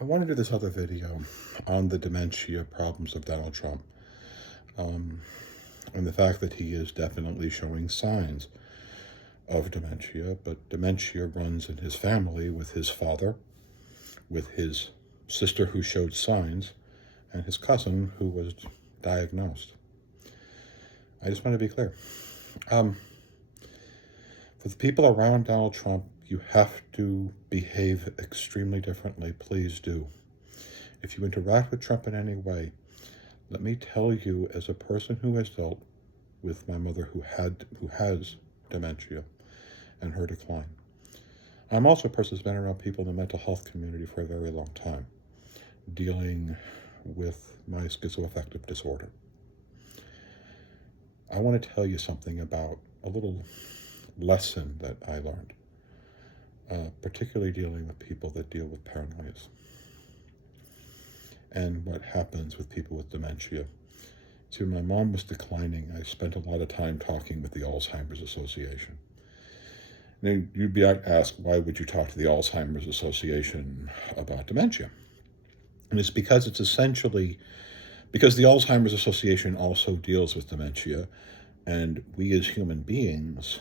I want to do this other video on the dementia problems of Donald Trump, um, and the fact that he is definitely showing signs of dementia, but dementia runs in his family with his father, with his sister who showed signs, and his cousin who was diagnosed. I just want to be clear. For the people around Donald Trump, you have to behave extremely differently. Please do. If you interact with Trump in any way, let me tell you, as a person who has dealt with my mother who has dementia and her decline, I'm also a person who's been around people in the mental health community for a very long time, dealing with my schizoaffective disorder. I want to tell you something about a little lesson that I learned, particularly dealing with people that deal with paranoias and what happens with people with dementia. See, when my mom was declining, I spent a lot of time talking with the Alzheimer's Association. Now, you'd be asked, why would you talk to the Alzheimer's Association about dementia? And it's because the Alzheimer's Association also deals with dementia, and we as human beings,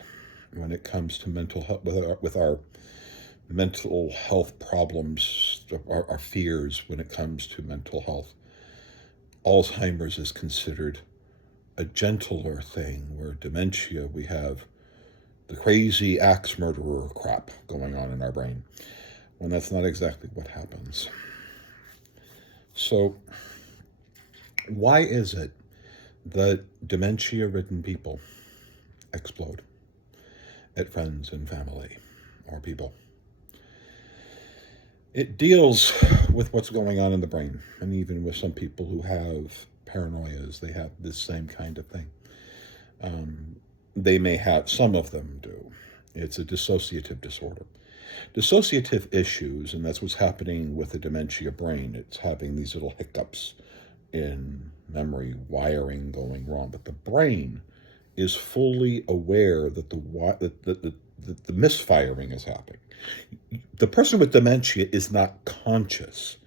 when it comes to mental health, with our mental health problems, our fears when it comes to mental health, Alzheimer's is considered a gentler thing, where dementia, we have the crazy axe murderer crap going on in our brain, when that's not exactly what happens. So why is it that dementia-ridden people explode at friends and family or people? It deals with what's going on in the brain, and even with some people who have paranoias, they have this same kind of thing. They may have, some of them do. It's a dissociative disorder. Dissociative issues, and that's what's happening with the dementia brain. It's having these little hiccups in memory wiring going wrong, but the brain is fully aware that the misfiring is happening. The person with dementia is not conscious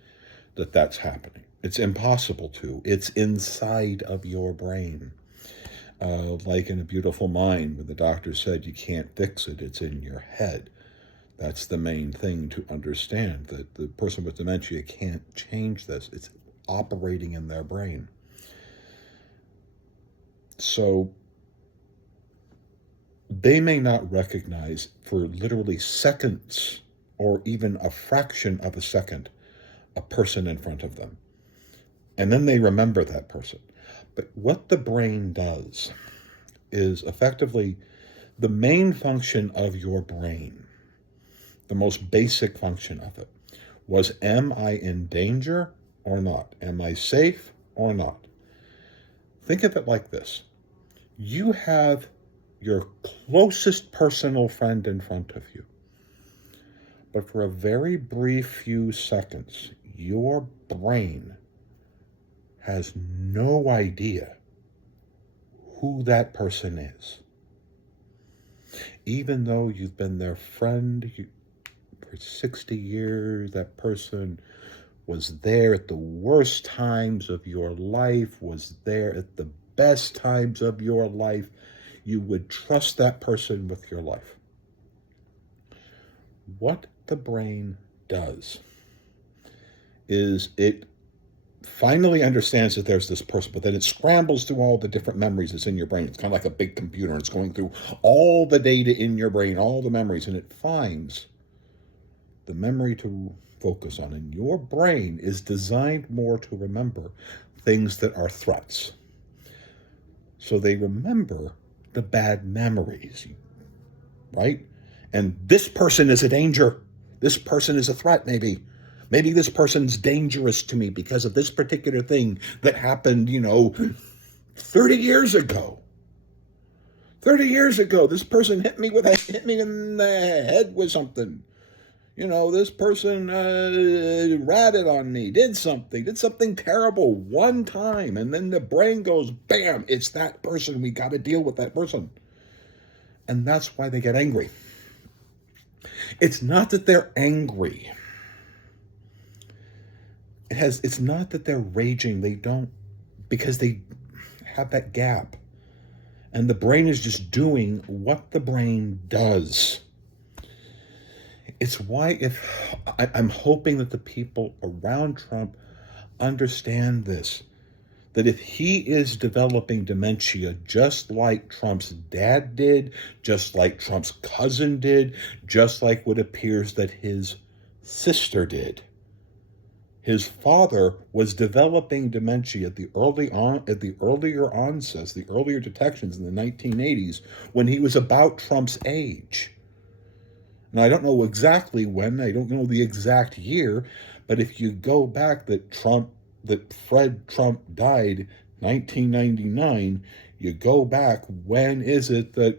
that that's happening. It's impossible to. It's inside of your brain. Like in A Beautiful Mind, when the doctor said you can't fix it, it's in your head. That's the main thing to understand, that the person with dementia can't change this. It's operating in their brain. So they may not recognize for literally seconds or even a fraction of a second a person in front of them. And then they remember that person. But what the brain does is effectively the main function of your brain, the most basic function of it, was, am I in danger or not? Am I safe or not? Think of it like this. You have your closest personal friend in front of you, but for a very brief few seconds, your brain has no idea who that person is. Even though you've been their friend for 60 years, that person was there at the worst times of your life, was there at the best times of your life. You would trust that person with your life. What the brain does is it finally understands that there's this person, but then it scrambles through all the different memories that's in your brain. It's kind of like a big computer, and it's going through all the data in your brain, all the memories, and it finds the memory to focus on. And your brain is designed more to remember things that are threats. So they remember the bad memories, right? And this person is a danger. This person is a threat, maybe. Maybe this person's dangerous to me because of this particular thing that happened, 30 years ago. 30 years ago, this person hit me in the head with something. This person ratted on me, did something terrible one time, and then the brain goes, bam, it's that person. We got to deal with that person. And that's why they get angry. It's not that they're angry. it's not that they're raging. They don't, because they have that gap. And the brain is just doing what the brain does. It's why I'm hoping that the people around Trump understand this, that if he is developing dementia just like Trump's dad did, just like Trump's cousin did, just like what appears that his sister did. His father was developing dementia at the earlier onsets, the earlier detections in the 1980s when he was about Trump's age. Now, I don't know exactly when, I don't know the exact year, but if you go back that Fred Trump died 1999, you go back, when is it that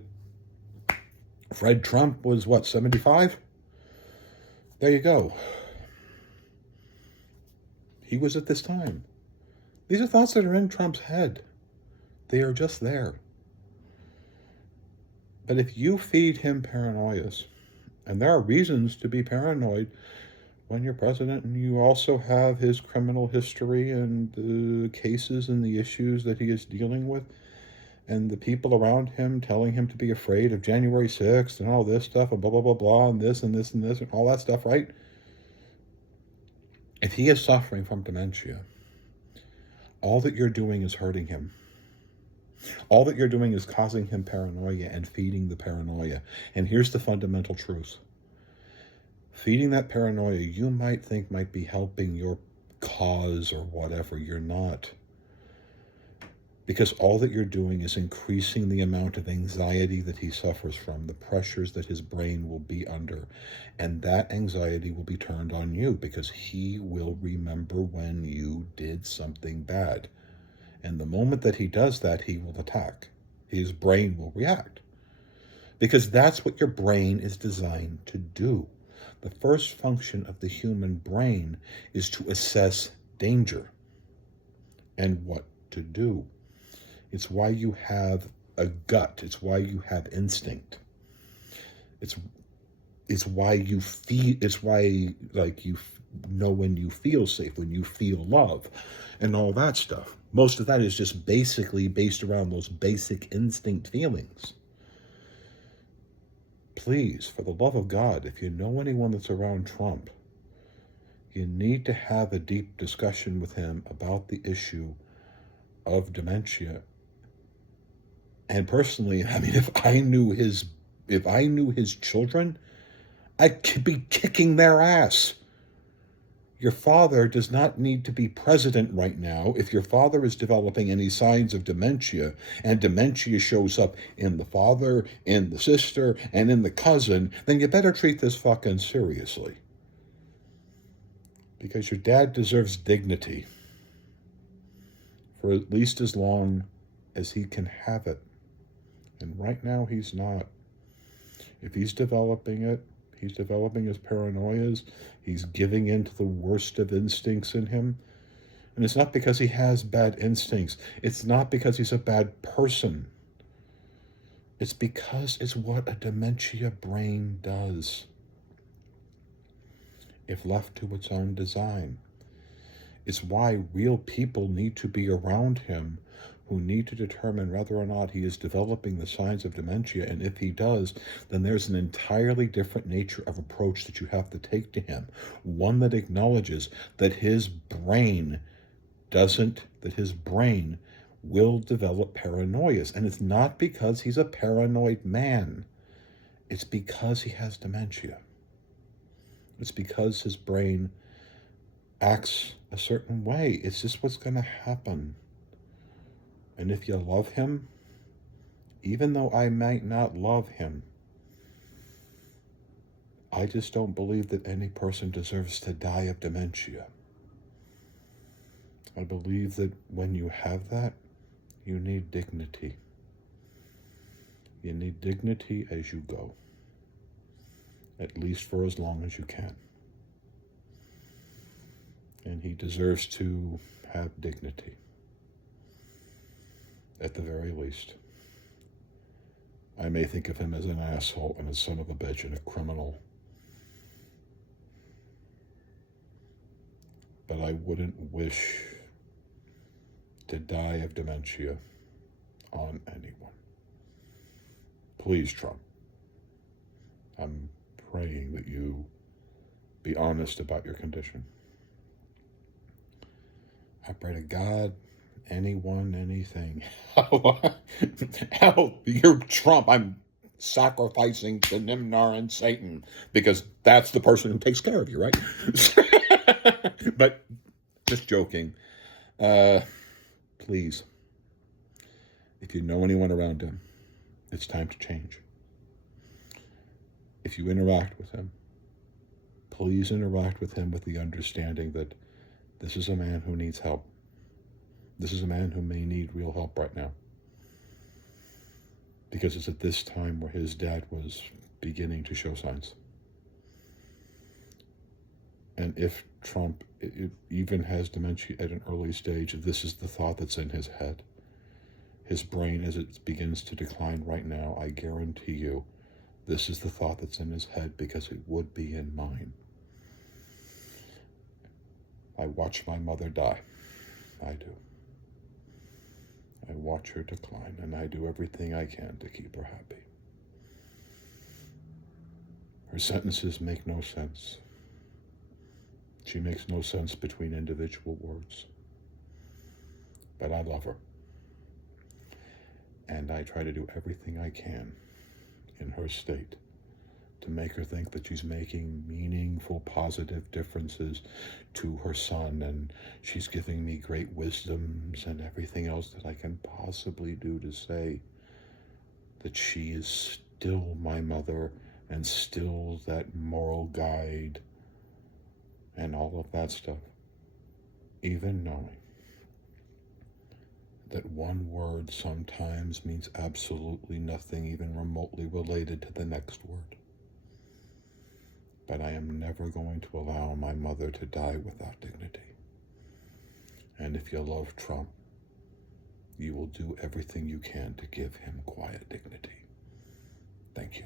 Fred Trump was, 75? There you go. He was at this time. These are thoughts that are in Trump's head. They are just there. But if you feed him paranoias, and there are reasons to be paranoid when you're president, and you also have his criminal history and the cases and the issues that he is dealing with, and the people around him telling him to be afraid of January 6th and all this stuff and blah, blah, blah, blah, and this and this and this and all that stuff, right? If he is suffering from dementia, all that you're doing is hurting him. All that you're doing is causing him paranoia and feeding the paranoia. And here's the fundamental truth. Feeding that paranoia, you might think might be helping your cause or whatever. You're not. Because all that you're doing is increasing the amount of anxiety that he suffers from, the pressures that his brain will be under. And that anxiety will be turned on you because he will remember when you did something bad. And the moment that he does that, he will attack. His brain will react. Because that's what your brain is designed to do. The first function of the human brain is to assess danger and what to do. It's why you have a gut. It's why you have instinct. It's why you feel. It's why, like, you know when you feel safe, when you feel love, and all that stuff. Most of that is just basically based around those basic instinct feelings. Please, for the love of God, if you know anyone that's around Trump, you need to have a deep discussion with him about the issue of dementia. And personally, I mean, if I knew his children, I'd be kicking their ass. Your father does not need to be president right now. If your father is developing any signs of dementia, and dementia shows up in the father, in the sister, and in the cousin, then you better treat this fucking seriously. Because your dad deserves dignity for at least as long as he can have it. And right now, he's not. If he's developing it, he's developing his paranoias. He's giving in to the worst of instincts in him. And it's not because he has bad instincts. It's not because he's a bad person. It's because it's what a dementia brain does, if left to its own design. It's why real people need to be around him who need to determine whether or not he is developing the signs of dementia. And if he does, then there's an entirely different nature of approach that you have to take to him. One that acknowledges that his brain will develop paranoias. And it's not because he's a paranoid man. It's because he has dementia. It's because his brain acts a certain way. It's just what's going to happen. And if you love him, even though I might not love him, I just don't believe that any person deserves to die of dementia. I believe that when you have that, you need dignity. You need dignity as you go, at least for as long as you can. And he deserves to have dignity, at the very least. I may think of him as an asshole and a son of a bitch and a criminal, but I wouldn't wish to die of dementia on anyone. Please, Trump, I'm praying that you be honest about your condition. I pray to God, anyone, anything. Hell, you're Trump. I'm sacrificing to Nimnar and Satan because that's the person who takes care of you, right? But just joking. Please, if you know anyone around him, it's time to change. If you interact with him, please interact with him with the understanding that this is a man who needs help. This is a man who may need real help right now. Because it's at this time where his dad was beginning to show signs. And if Trump even has dementia at an early stage, this is the thought that's in his head. His brain, as it begins to decline right now, I guarantee you, this is the thought that's in his head because it would be in mine. I watch my mother die. I do. I watch her decline, and I do everything I can to keep her happy. Her sentences make no sense. She makes no sense between individual words. But I love her. And I try to do everything I can in her state to make her think that she's making meaningful, positive differences to her son, and she's giving me great wisdoms and everything else that I can possibly do to say that she is still my mother and still that moral guide and all of that stuff, even knowing that one word sometimes means absolutely nothing even remotely related to the next word. But I am never going to allow my mother to die without dignity. And if you love Trump, you will do everything you can to give him quiet dignity. Thank you.